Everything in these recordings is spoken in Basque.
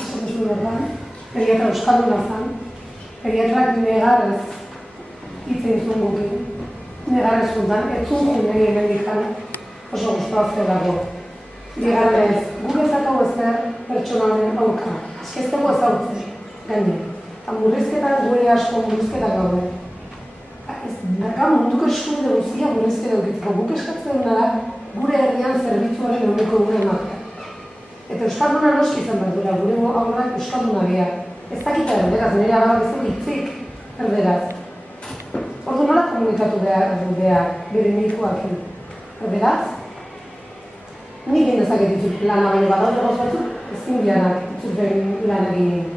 esatzen berdan, pediatra euskalduna zen, pediatrak negarrez hitz egin zuen gukin, negarrez zundan, ez zuen jendei emendikan oso guztua dago. Bigarrez, guk ezakau ezer pertsonalen aurka, eskezteko ezautzen, gaine. Eta murrizketan gure asko murrizketak gaude. Munduko eskubide guztia murrizketa dukitzeko. Guk eskatzen da gure herrian zerbitzuaren eguneko gure ematea. Eta euskalduna noski izan behar dira, gure aurrak euskalduna behar. Ez dakita erderaz, nire agarrak ez dut hitzik erderaz. Ordu nola komunikatu behar bere medikuakin erderaz? Nik egin dezaket ditzut lana baino badaude gauzatuk, ezin bianak ditzut behar lan egin.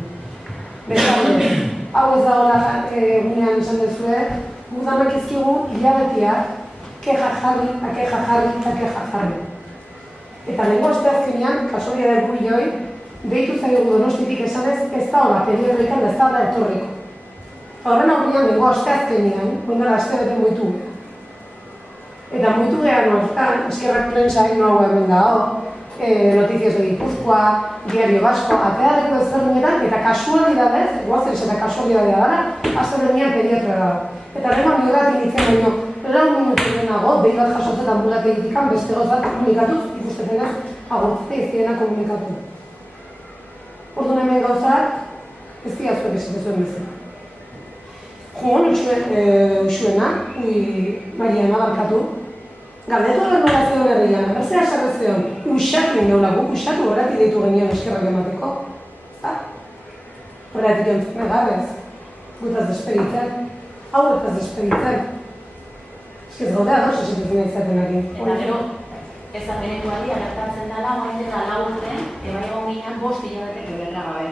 Bestalde, hau ez dagoela gunean esan dezue, guk danak izkigu hilabeteak keja jarri. Eta lehenko asteazkenean, kasualidade guri joi, deitu zaigu Donostitik esanez, ez da hola, pediatrikan ez da hola etorriko. Horren aurrean lehenko asteazkenean, ondara aste bete moitu geha. Eta moitu geha nortan, eskerrak prensa egin hau hemen dago, Noticias de Gipuzkoa, Diario Vasco, atearreko ezberdinetan, eta kasualidadez, guazen eta kasualidadea dara, azte bernean pediatra dago. Eta lehenko miogatik ditzen baino, lau minutu denago, behin bat jasotzetan ambulatik dikan, beste gozat komunikatuz, ikusten denaz, agortzete iztiena komunikatu. Orduan hemen gauzak, ez diazuek esan zuen bizena. Joan usuena, Mariana barkatu, galdetu horren norazio berrian, berzea esarrezion, usatu neula guk, usatu horretik ditu genian eskerrak emateko, ezta? Horretik jontzuk negarrez, gutaz despeditzen, aurretaz despeditzen. Ez gaude ados esatetzen izaten ari. Eta gero, ez abeneko aldia gertatzen dela, orain dela 4 urte, ebai egon ginen 5 hilabeteko gerra gabe.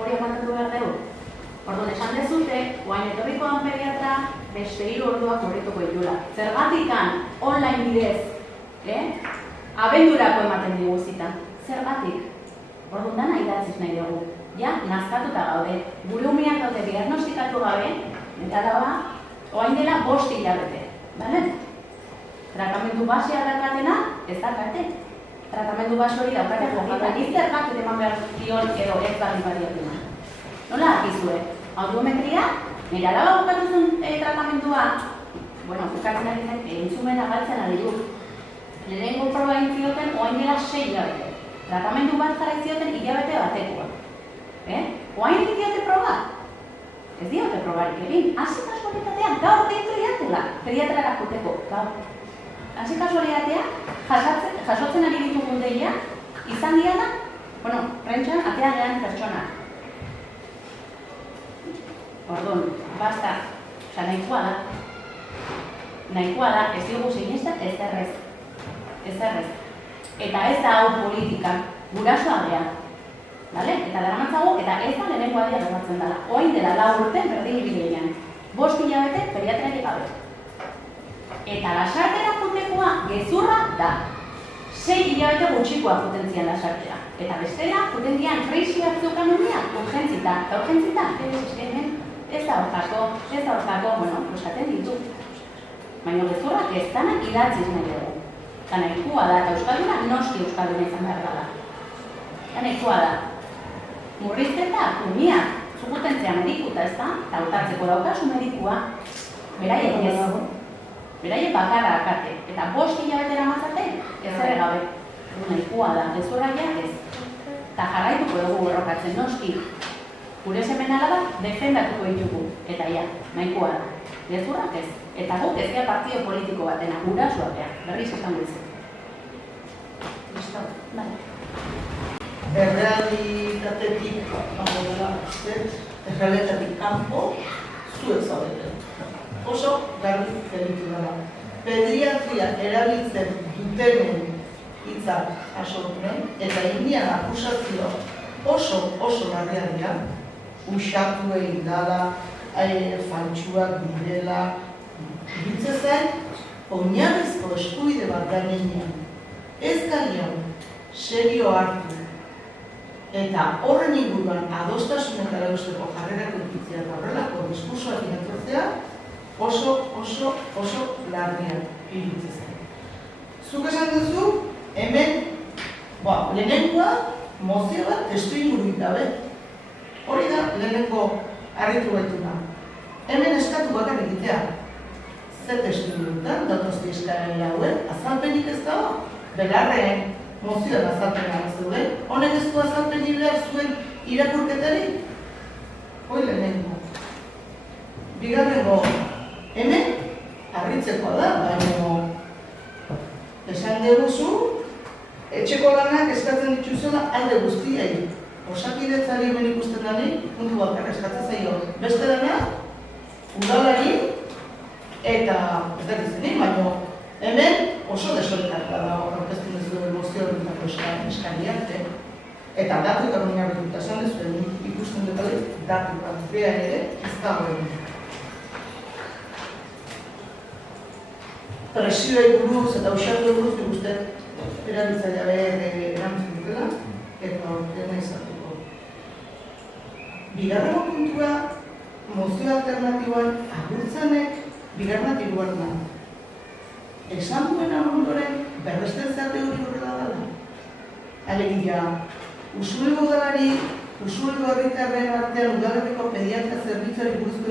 Hori aguantatu behar dugu. Orduan, esan dezute, oain etorrikoan pediatra beste 3 orduak horretuko ditula. Zergatikan online bidez, abendurako ematen digu zita. Zergatik? Orduan, dana idatziz nahi dugu. Ja, nazkatuta gaude. Gure umeak gaude diagnostikatu gabe, eta daba, oain dela 5 hilabete. Bale? Tratamendu basea dakatena, ez dakate. Tratamendu base hori daukate jokatak. Zergatik eman behar dion edo ez bali baliatina. Nola akizue? Audiometria, nire alaba bukatuzun tratamendua, bukatzen ari zen, entzumena galtzen ari du. Lehenengo proba egin zioten, oain dela 6 hilabete. Tratamendu bat jarri zioten hilabete batekoa. Oain diote proba? Ez diote probarik egin. Hasi kasualitatea, gaur deitu diatela, pediatrara joteko, gaur. Hasi kasualitatea, jasotzen ari ditugun deia, izan diana, prentxan, atean gehan pertsona. Orduan, basta, nahikoa da. Nahikoa da, ez dugu sinistak, ez errez. Eta ez da hau politika, gurasoa geha. Eta daramatzago, eta ez da lehenengo adia gertatzen dela. Oain dela 4 urten berdin ibileian. 5 hilabete pediatrari gabe. Eta lasartera jutekoa gezurra da. 6 hilabete gutxikoa juten zian lasartera. Eta bestera, juten dian reiziak zeukan urriak, urgentzita. Eta urgentzita, ez da hortako, eskaten ditu. Baina gezurrak ez danak idatziz nahi dugu. Eta nahikoa da, eta euskalduna noski euskalduna izan behar dela. Eta nahikoa da. Murrizketa, umiak, zugutentzea medikuta ez da, eta hautatzeko daukazu medikua, beraiek ez. Beraiek bakarra akate, eta 5 hilabetera matzate, ez ere gabe. Nahikoa da, gezurraia ez. Eta jarraituko dugu borrokatzen noski. Gure semen alabak defendatuko ditugu, eta ja, nahikoa da. Gezurrak ez. Eta guk ez gara partido politiko batena, gurasoa behar, berriz esan guizu. Listo, bale. Errealitatetik kanpo, zuek zaudeten. Oso garbi geritu dara. Pediatria erabiltzen dutenen hitzak jasotzen, eta indian akusazio oso garria dira, usatuei dala, faltsuak direla, ditze zen, oinarrizko eskubide bat garenean. Ez gaion, serio hartu, eta horren inguruan adostasunetara eusteko jarrerak edukitzea eta horrelako diskursoak inatortzea oso larria iruditzen zen. Zuk esan duzu, hemen, lehenengoa mozio bat testu ingururik gabe. Hori da lehenengo harritu gaituna. Hemen eskatu bakar egitea. Zer testu ingurutan, datozti eskaera hauen, azalpenik ez dago. Belarren mozioan azalpena zeuden, honek ez du azalpenik behar zuen irakurketari. Hoi lehenengo. Bigarrengo, hemen harritzekoa da, baina esan deguzu, etxeko lanak eskatzen dituzela alde guztiei. Osakidetzari hemen ikusten dani, puntu bakar eskatzen zaio. Beste dena, udalari eta ez dakit zenik, baina hemen oso desorekatua da aurkeztu duzuen mozio horretako eskariak. Eta datu eta oinarrituta esan duzuen ikusten dutale datu bat behar ere ez dago egin. Presioei buruz eta usatu buruz nik uste erabiltzailea erantzun dutela eta horrela izatuko. Bigarrengo puntua, mozio alternatiboan agurtzanek bigarren hirugarren da. Esan duena ondoren berresten zate hori horrela dela. Alegia, Usurbilgo udalari, Usurbilgo herritarren artean udalerriko pediatria zerbitzuari buruzko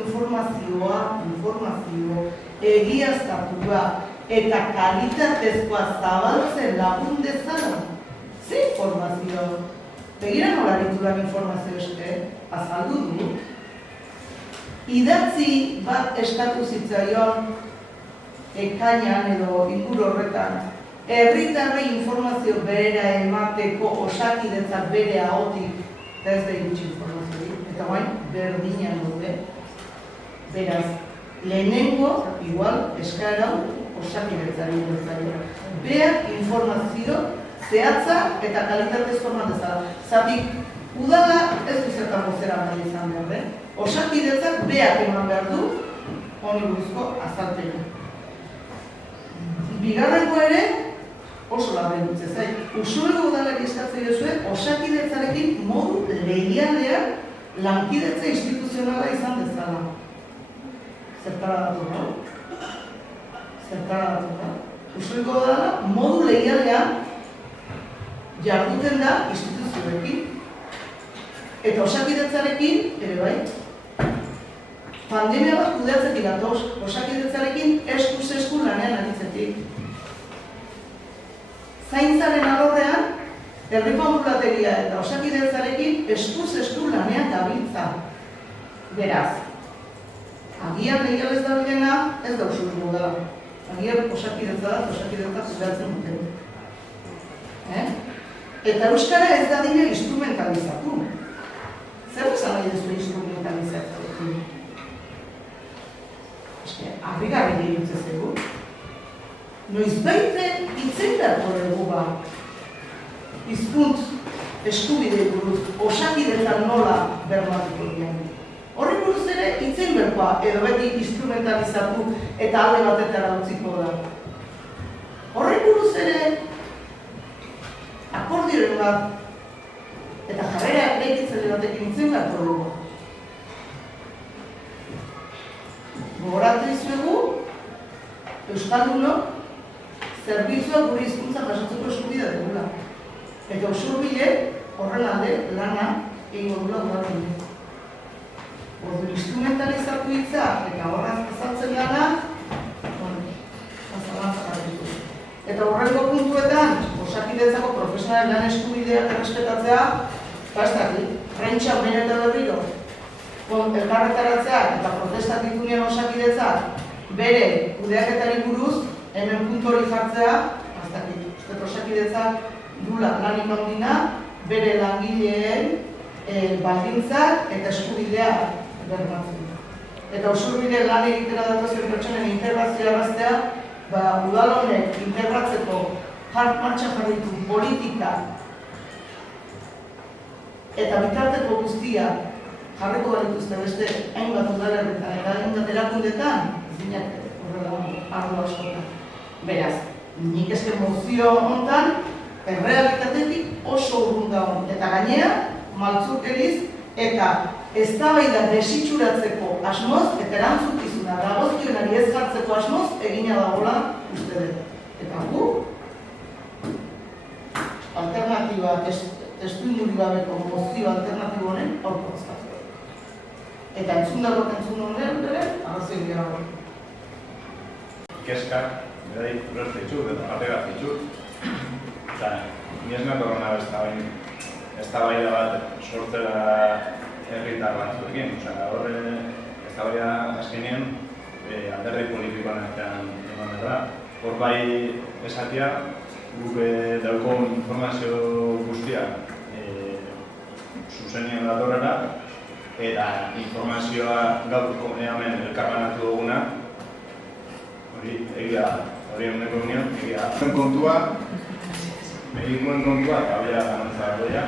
informazio egiaztatua eta kalitatezkoa zabaltzen lagun dezala. Ze informazio? Begira nola ditudan informazio eske, azaldu du. Idatzi bat eskatu zitzaion ekainan edo inguru horretan, herritarrei informazio berera emateko Osakidetzak bere ahotik, eta ez da gutxi informazioa, eta bain berdinean dute. Beraz, lehenengo, igual, eskaera Osakidetzari dutzaio. Beak informazio zehatza eta kalitatezko eman dezala. Zatik, udala ez du zertan gozera nahi izan behar, Osakidetzak beak eman behar du, honi buruzko azalpena. Bigarrengo ere, oso larren dutze zait. Usurbilgo udalari eskatzen duzue, Osakidetzarekin modu leialean lankidetza instituzionala izan dezala. Zertara datu, no? Zertara datu, no? Usurbilgo udala modu leialean jarduten da instituzioekin. Eta Osakidetzarekin ere bai. Pandemia bat kudeatzetik gatoz, Osakidetzarekin eskuz-esku lanean aritzetik. Zaintzaren alorrean, herriko ambulategia eta Osakidetzarekin eskuz-esku lanean gabiltza. Beraz, agian lehial ez da bilena, ez da Usurbilgo da. Agian Osakidetza da, Osakidetza kudeatzen duten. Eta euskara ez da dine instrumentalizatu. Zer esan nahi duzu instrumentalizatu? Arrigarri diritzen zego. Noizbaite itzen beharko dugu ba. Hizkuntz eskubide buruz, Osakidetzan nola bermatuko dian. Horri buruz ere itzen beharkoa edo beti instrumentalizatu eta alde batetara utziko da. Horri buruz ere akordioren bat eta jarrera eraikitzen batekin itzen beharko dugu. Gogoratu izuegu, Euskaldunok zerbitzua gure hizkuntza jasotzeko eskubidea dugula. Eta Usurbilek horren alde lana egingo dugula udalari. Ordu instrumentalizatu hitza eta horraz azaltzen lana, azalantza jarritu. Eta horrengo puntuetan, Osakidetzako profesionalen lan eskubideak errespetatzea, ez dakit, prentsa behin eta berriro, elkarretaratzeak eta protestak ditunean Osakidetzak bere kudeaketari buruz, hemen puntu hori jartzea, ez dakit, uste Osakidetzak dula lanik handina, bere langileen baldintzak eta eskubideak bermatzen. Eta Usurbide lan egitera datozen pertsonen integrazioa erraztea, udal honek integratzeko martxan jarritu politika eta bitarteko guztiak jarriko dituzte beste hainbat udalerritan eta hainbat erakundetan, zinak horrela ardu askotan. Beraz, nik eske mozio honetan, errealitatetik oso urrun dago. Eta gainera, maltzurkeriz eta eztabaida desitxuratzeko asmoz eta erantzukizuna dagozkionari ez jartzeko asmoz egina dagoela uste dut. Eta gu, alternatiba testuinguru gabeko mozio alternatibo honen aurka bozkatu. Eta entzundagoak entzun horrean bere, arrazoi gehiago. Kezkak, bedai, ulertu ditut eta bategat ditut. Eta, ni ez nator hona eztabaida bat sortzera herritar batzuekin. Horre, eztabaida azkenean alderdi politikoan artean eman da. Hor bai esatia, guk daukagun informazio guztia zuzenean datorrera, eta informazioa gaur hemen elkarbanatu duguna, hori egia honeko union, egia kontua, medikoen kontua, eta bera ganantza goia.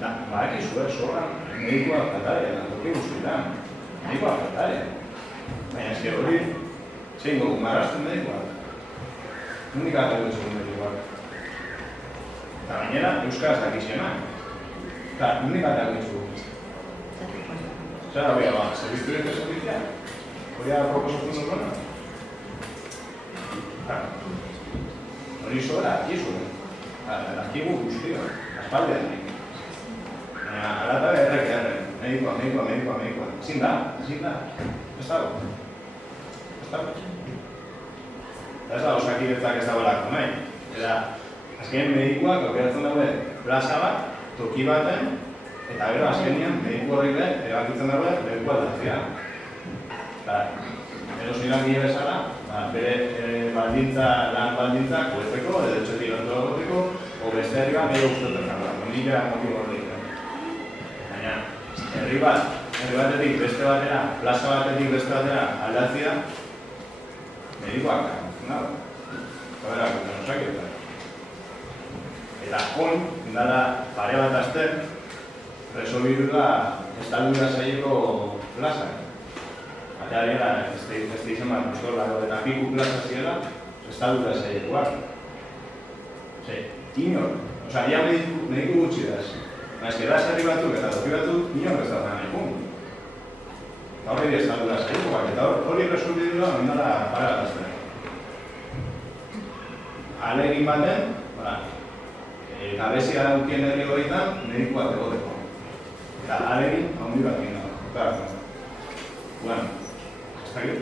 Baak izue, zorra, medikoak faltare, toki guztietan, medikoak faltare. Baina eske hori, zein gogu marrazten medikoak. Nondik atatu zegoen medikoak. Eta gainera, euskaraz dakizienak. Eta, nondik atatu zegoen. Zara horiaba, zerbiztu dut esofizial? Hori da proposatu nukona? Hori sobra, akizuen. Akigu guztio, aspaldean. Baina, alata errek erren. Medikoa. Ezin da. Ez dago. Eta ez da osakidetzak ez dagoelako nahi. Eta, azkenean medikoak aukeratzen dago plaza bat, toki baten, eta gero azkenean mediku horrik erabakitzen dago medikoa aldatzea. Eta, erosinak gire bezala, bere lan baldintzak hobetzeko, edo etxetik lantu egoteko, o beste herri bat medio guztetan dago. Nire motibo horrik. Baina, herri batetik beste batera, plaza batetik beste batera aldatzea, medikoak dago. Eta bera, osakietan. Eta hon, indala pare bat azter, resolbidu da estaldura zaileko plazak. Eta gara, ez izan bat, eta piku plaza ziela, estaldura zailekoak. Inor, ia mediku gutxi daz. Ez que da zerri batzuk eta toki batzuk, inor ez da nahi. Eta horri estaldura zailekoak, eta hori resolbidu da, indala pare bat azter. Alegin baten, gabezia dukien herri horietan, medikoak egoteko. Eta alegin, handi bat egin dago. Bueno, ez dakit.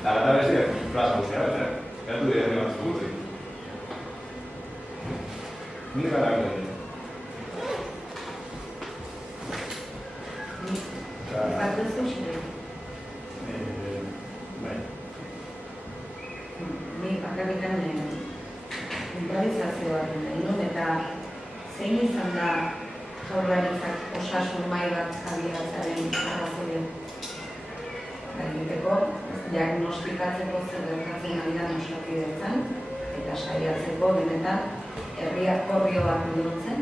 Eta gata beziak, plaza guztia bat, gatu dira herri batzuk guzti. Nondik gara gure? Bat ez duzure? Bai. Ni bakarrikan improvisazioa duen, eta zein izan da jaurlaritzak osasun mahai bat abiatzaren arrazoia. Egiteko, diagnostikatzeko zer gertatzen ari da osakidetzan, eta saiatzeko benetan herri akordio bat lortzen,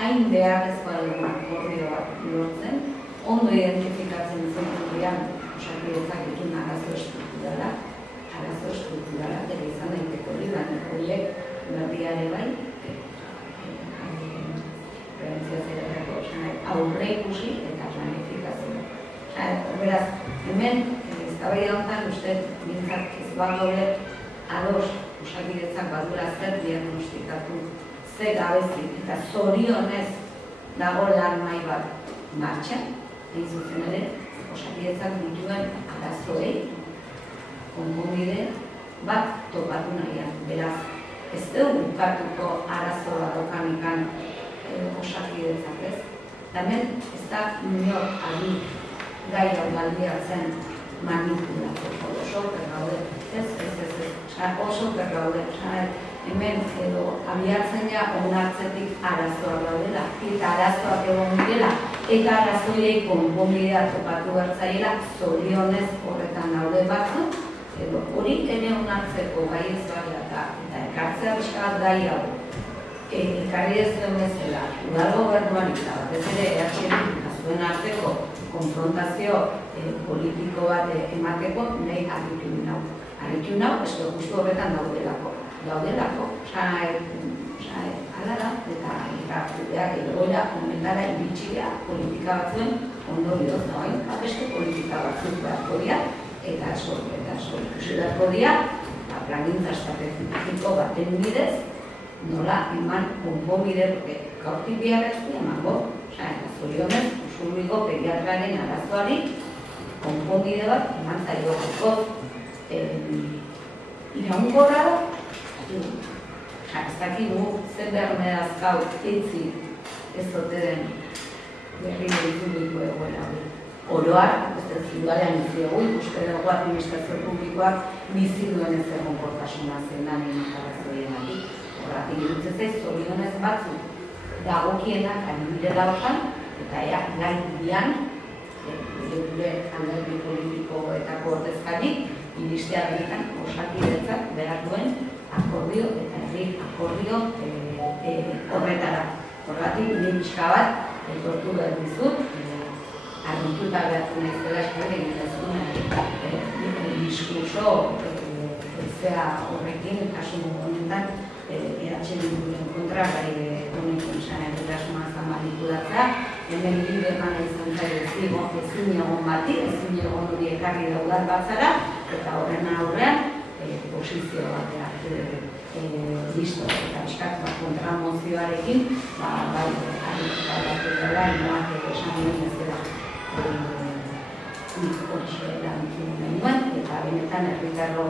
hain beharrezkoa dugun akordio bat lortzen, ondo identifikatzen zentuan osakidetzak dituen arazo estrukturala, eta izan daiteko hori, baina horiek berdiare bai, prebentzioa zerako, aurre ikusi eta planifikazioa. Beraz, hemen, eztabaida honetan, uste, bintzat ez gaude ados osakidetzak badura zer diagnostikatu, ze gabezi, eta zorionez dago lan mahai bat martxan, egin zuzen ere, osakidetzak dituen arazoei, konponbide bat topatu nahian. Beraz, ez dugu bukatuko arazoa dokanikan osakidetzak ez. Hemen ez da inor ari gai hau galdiatzen manipulatzeko. Oso pergaude, ez. Oso pergaude. Hemen edo abiatzen ja onartzetik arazoak daudela, eta arazoak egon direla, eta arazoiei konponbidea topatu bertzaiela, zorionez horretan daude batzuk, edo hori ere onartzeko gai ez eta ekartzea bizkat gai hau. Ekarri ez duen bezala, udal gobernuan eta batez ere zuen arteko konfrontazio politiko bat emateko nahi aritu nau. Aritu nau, ez da justu horretan daudelako. Hala da, eta ikartudeak egoera komentara iritxia politika batzuen ondorioz noain, beste politika batzuk beharko dira, eta ikusi beharko dira, plangintza estrategiko baten bidez, nola eman konponbide, gaurtik behar ez du emango, eta zorionez, Usurbilgo pediatraren arazoari konponbide bat eman zaio iraunkorra da, ez dakigu zer bermeraz gaur etzi ez ote den berri dituko egoera hori. Oroar, ez da zidualean iziogu, ikuste dugu administrazio publikoak bizi duen ez egonkortasuna zen lan egin horretik iruditzen zaiz, zorionez batzuk dagokienak adibide daukan, eta ea, gai bian, gure alderdi politikoetako ordezkarik, iristea benetan Osakidetzak behar duen akordio eta herri akordio horretara. Horregatik, nire pixka bat, etortu behar dizut, arruntuta behartu naizela eskuela egitazun diskurso horrekin, kasu honetan, Bilduren kontra, bai honekin egitasmoa manipulatzea, hemen Bildu eman izan zaio ezin egon bati, ezin egon hori ekarri da udal batzara, eta horren aurrean posizio batea listo, eta eskatu kontramozioarekin, bai, arrituta bat dela, inoak esan nuen ez dela hori erantzun nuen, eta benetan herritarro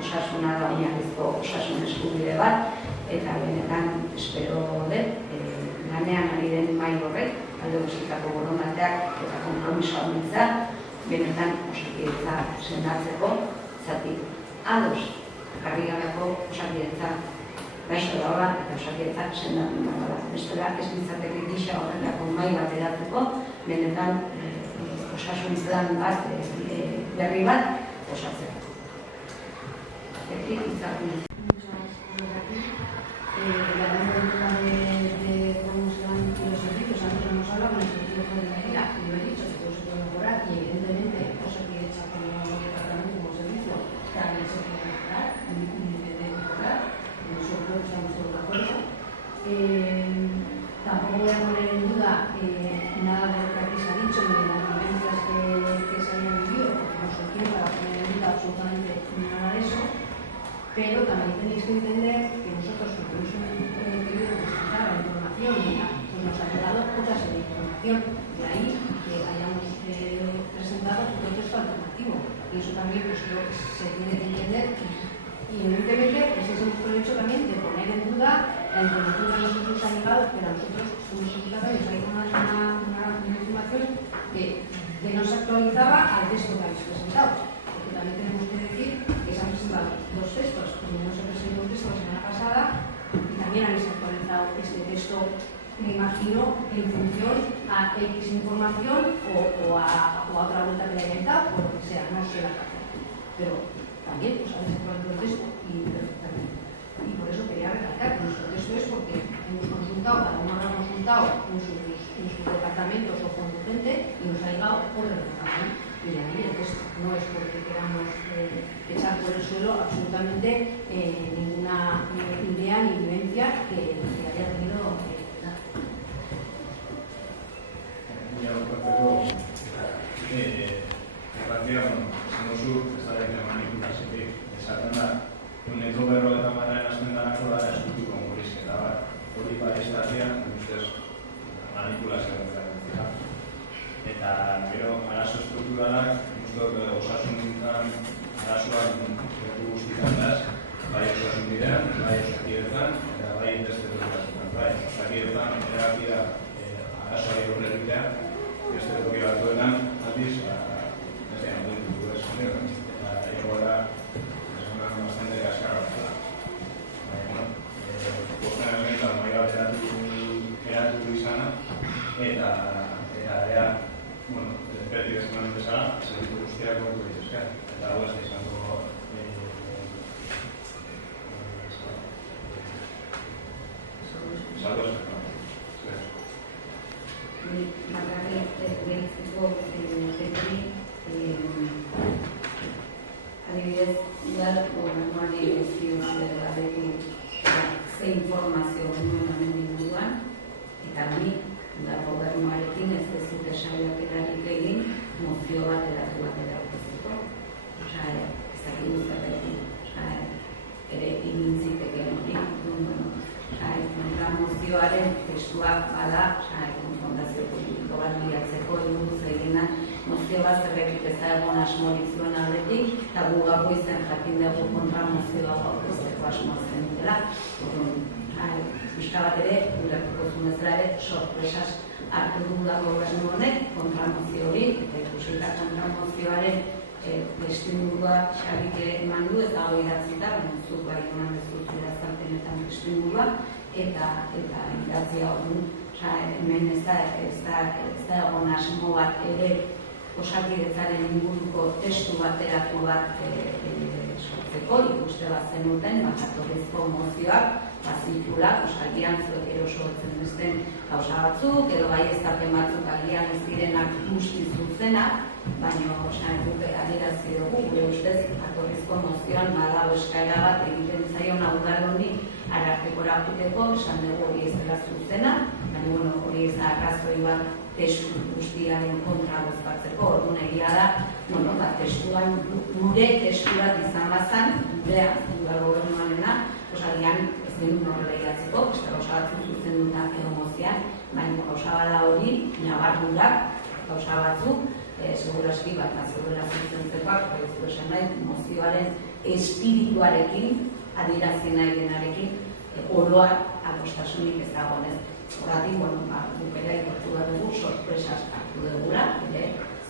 osasuna da oinarrizko osasun eskubide bat, eta benetan espero dut, lanean ari den mahai horrek, alde guztietako borondateak eta konpromisoa honetza, benetan Osakidetza sendatzeko, zati ados jarri gabeko Osakidetza gaixo dagoela eta Osakidetza sendatu dagoela. Bestela ez ditzateke gisa horrelako mahai bat eratzeko, benetan osasun plan bat, berri bat, osatzeko. Izarri. Cómo se van los servicios, antes hemos hablado con el servicio de la ELA, y lo he dicho, que todo se puede mejorar, y evidentemente Osakidetza como departamento, como servicio, también se puede mejorar, nosotros estamos todos de acuerdo. Tampoco voy a poner en duda nada de lo que aquí se ha dicho, ni de las vivencias que se hayan vivido, porque no soy quien para poner en duda absolutamente nada de eso, pero también tenéis que entender que nosotros, como hemos querido presentar la información, pues nos ha llegado otra serie de información, de ahí que hayamos presentado otro texto alternativo, y eso también pues, creo que se tiene que entender, y evidentemente ese es el hecho también de poner en duda la información que a nosotros ha llegado, pero a nosotros somos solicitadores, hay una información que no se actualizaba al texto que habéis presentado, porque también tenemos que decir que se han presentado dos textos, primero se presentó un texto la semana pasada y también habéis actualizado este texto, me imagino, en función a X información o a otra vuelta que le hayan dado, por lo que sea, no sé la razón, pero también pues habéis actualizado el texto y perfectamente. Y por eso quería recalcar que nuestro texto es porque hemos consultado, cada uno habrá consultado en sus departamentos o conducente y nos ha llegado por el departamento. Y de ahí el texto no es porque queramos echar por el suelo absolutamente ninguna idea ni vivencia que haya tenido nada. Yo creo que Zenozu, ez da daite manipulaziotik, esaten da, uneko berrogeita marren azten danako da eskutuko murrizketa bat. Hori baiestatia, ustez, manipulazioa dira. Eta, gero, arazo strukturalak, osasungintzan arazoak guztietan daz, bai osasun bidean, bai Osakidetzan, eta bai beste dutasunan. Bai, Osakidetzan erabakia arazoari horre egitea, beste toki batzuetan, aldiz, egoera bastante kaskarra zela. Posteriormente, mai bat eratu izana, eta ea, beti bezan bezala, zerbitu guztiak gortu dituzka. Eta hau ez da izango saldo ez. Adibidez, udal gobernuari zioan dela beti ze informazio genuen honen inguruan, eta ni udal gobernuarekin ez dezute saiakerarik egin mozio bat eratu bat erauzteko. Ez dakit duzerrekin, ere egin zitekeen hori, testuak bada, fondazio politiko bat bilatzeko helburuz egina mozio bat zergatik ez da egon asmorik zuen aldetik, eta gu gaur goizen jakin dugu kontra mozioa aurkezteko asmoa zen dutela. Pixka bat ere, ulertuko zuen bezala ere, sorpresaz hartu dugu da gobernu honek kontra mozio hori, eta ikusita kontra mozioaren testimulua xabik eman du, eta hori datzita, zuk bai eman bezut irazalpenetan testimulua, eta idatzia hori, hemen ez da egon asmo bat ere Osakidetzaren inguruko testu bateratu bat sortzeko, ikuste bat zenuten, jatorrizko mozioak, bazitulak, osakian zuek erosotzen duzten gauza batzuk, edo bai eztapen batzuk agian ez direnak guzti zuzenak, baina guk adierazi dugu, gure ustez, jatorrizko mozioan badago eskaera bat egiten zaion udaloni arartekora joateko, esan dugu hori ez dela zuzena, baina hori ez da arrazoi bat testu guztiaren kontra bozkatzeko, orduan egia da, testuan, gure testu bat izan bazan, gurea, udal gobernuarena, agian ez denun horrela iratzeko, beste gauza batzuk zuzen dutak edo mozian, baina gauza bada hori, nabardurak, gauza batzuk, seguraski bat, segura zuzen zekoak, ez esan nahi, mozioaren espirituarekin, adierazi nahi denarekin, oroa adostasunik ez dagoenez. Horregatik, bukera ikortu behar dugu, sorpresaz hartu dugula,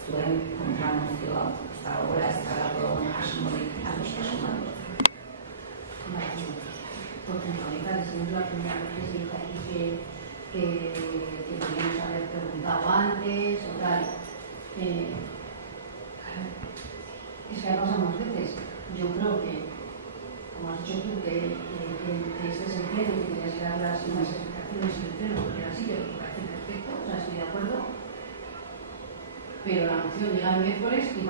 zuen kontramozioa, ez da gora, ez da dago asmorik adostasun bat. Por puntualizar, es la primera vez que se dice aquí que deberíamos haber preguntado antes o tal. Es que ha pasado más veces. Yo creo que, como has dicho tú, que este es el pleno que tenías que dar las explicaciones en el pleno, porque era así, que me parece perfecto, o sea, estoy de acuerdo. Pero la moción llega el miércoles y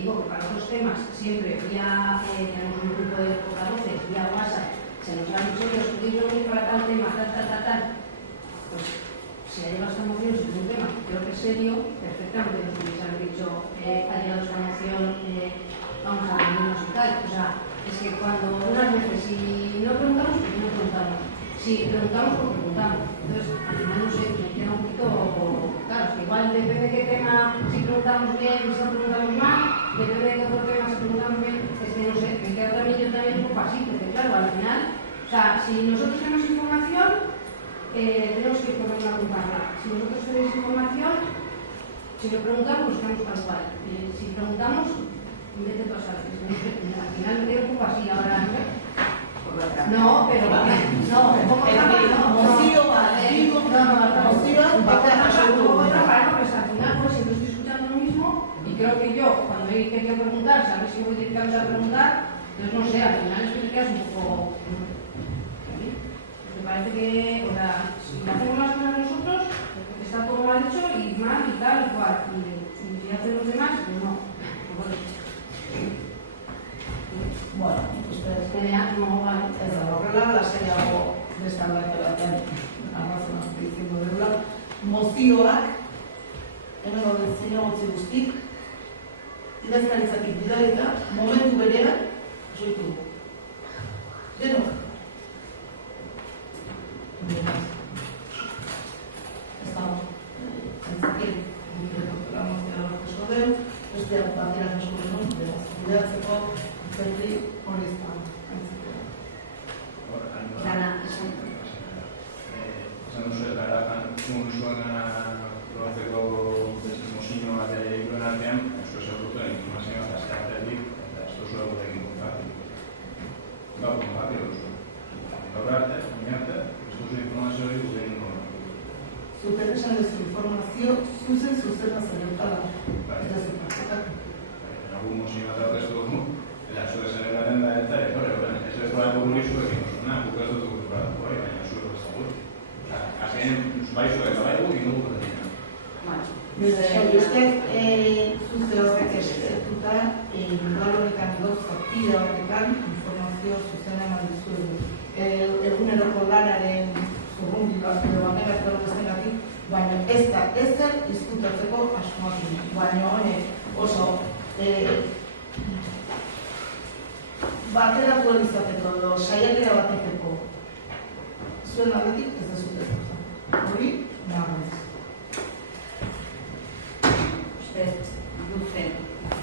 digo que para otros temas siempre vía, tenemos un grupo de portavoces, vía WhatsApp, se nos ha dicho que los estudios para tal tema, tal. Pues si ha llegado esta moción sobre un tema que creo que es serio, perfectamente nos podéis haber dicho, ha llegado esta moción, vamos a reunirnos y tal. O sea, es que cuando unas veces si no preguntamos, pues no preguntamos. Si preguntamos, pues preguntamos. Entonces, al final no sé, me queda un poquito, claro, es que igual depende de qué tema, si preguntamos bien, si no preguntamos mal, depende de qué otro tema, si preguntamos bien, es que no sé, me queda también yo también un poco así, porque claro, al final, o sea, si nosotros tenemos información, tenemos que poner una culpable. Si nosotros tenemos información, si lo preguntamos, buscamos tal cual. Si preguntamos, vete tú a saber. Al final me quedo un poco así ahora, ¿no? No, pero no, ¿cómo al final pues siempre estoy escuchando lo mismo y creo que yo cuando he querido preguntar, sabes si voy a preguntar, entonces no sé, al final es que te quedas un poco. Me parece que, o sea, si hacemos las cosas nosotros, está todo mal hecho y mal y tal y cual. Y si hacen los demás, pues no. Bueno, ustedes no vale. ez da horrela, lasaiago beste aldate batean arrazona izango dugula. Mozioak, hemen hori zinegotzi guztik, idazkaritzatik bidalita, momentu berean, soitu. Denok. Ez da, entzakit, la mozioa jaso den, besteak batera jaso den, bidatzeko, zerri hori izan. Esan duzu eta erakan zuen probatzeko mozino bat egin artean, ez duzu egin informazioa eta zehartetik, eta ez duzu egin konpartitu. Gaur konpartitu duzu. Gaur arte, ez duzu informazio hori egin konpartitu. Zuten esan duzu informazio zuzena zementala. Eta zupaketak. Algun mozino bat aurkeztu dugu, eta zure zerenaren da eta horren, ez ez probatu guri zuek inosuna, guk ez dut probatu hori, baina zuek ez dago. Azken, bai zuek eta bai guk inogu dut. Usted zuze horrek eskertuta, udal horrekan gauzatira horrekan informazio zuzena eman dizuegu. Eguneroko lanaren zurrungiloak edo banerak berreztenatik, baina ez da ezer izkutatzeko asmoakin. Baina honek oso bateratu izateko edo saiakera batekeko zuen aldetik ez da zute. Hori, nagoz. Uste, luze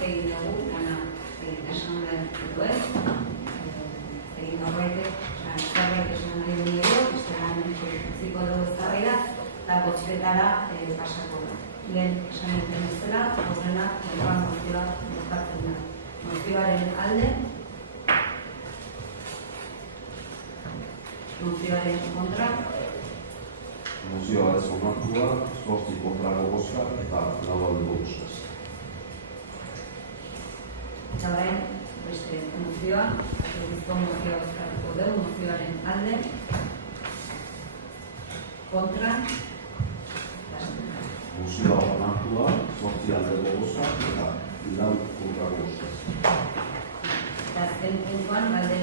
egin dugu, gana esan den duen, egin norbaitek, zerbait esan nahi duen dugu, ustean ziko dugu eztabaida, eta botxetara pasako da. Lehen esan duten bezala, horrena, horrean mozioa bozkatzen da. Mozioaren alde, mozioaren kontra, Mozioa ez onartua, 8 kontrako bozka eta 4 aldeko bozka. eta orain, beste mozioa, bizko mozioa bozkatuko dugu, mozioaren alde, kontra, Mozioa onartua, 8 aldeko bozka eta 4 kontrako bozka. eta azken puntuan,